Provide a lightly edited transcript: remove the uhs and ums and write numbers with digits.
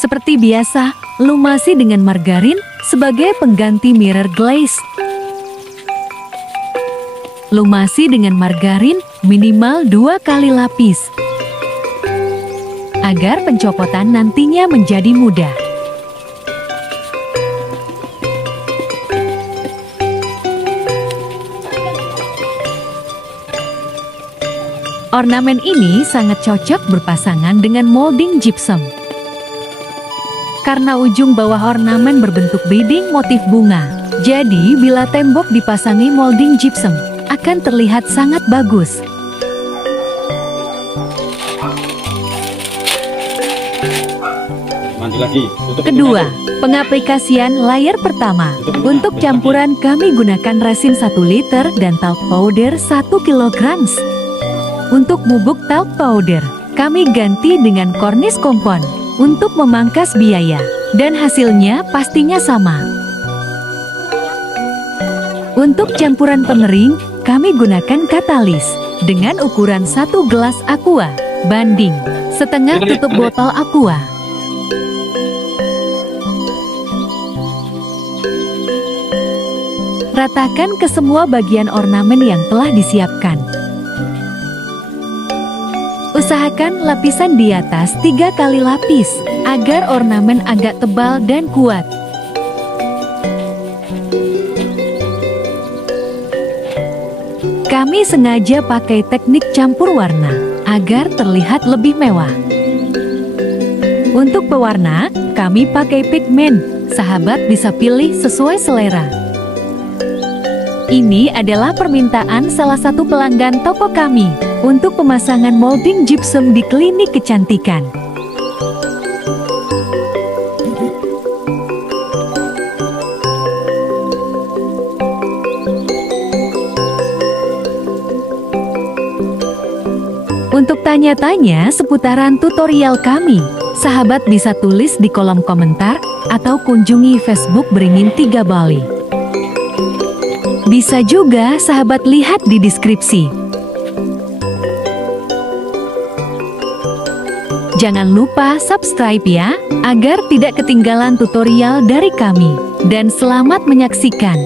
Seperti biasa, lumasi dengan margarin sebagai pengganti mirror glaze. Lumasi dengan margarin minimal 2 kali lapis, agar pencopotan nantinya menjadi mudah. Ornamen ini sangat cocok berpasangan dengan molding gypsum. Karena ujung bawah ornamen berbentuk beading motif bunga, jadi bila tembok dipasangi molding gypsum, akan terlihat sangat bagus. Kedua, pengaplikasian layer pertama. Untuk campuran kami gunakan resin 1 liter dan talc powder 1 kg. Untuk bubuk talc powder, kami ganti dengan kornis kompon untuk memangkas biaya, dan hasilnya pastinya sama. Untuk campuran pengering, kami gunakan katalis dengan ukuran 1 gelas aqua banding setengah tutup botol aqua. Ratakan ke semua bagian ornamen yang telah disiapkan. Usahakan lapisan di atas 3 kali lapis, agar ornamen agak tebal dan kuat. Kami sengaja pakai teknik campur warna, agar terlihat lebih mewah. Untuk pewarna, kami pakai pigmen, sahabat bisa pilih sesuai selera. Ini adalah permintaan salah satu pelanggan toko kami untuk pemasangan molding gypsum di klinik kecantikan. Untuk tanya-tanya seputaran tutorial kami, sahabat bisa tulis di kolom komentar atau kunjungi Facebook Beringin 3 Bali. Bisa juga sahabat lihat di deskripsi. Jangan lupa subscribe ya, agar tidak ketinggalan tutorial dari kami. Dan selamat menyaksikan.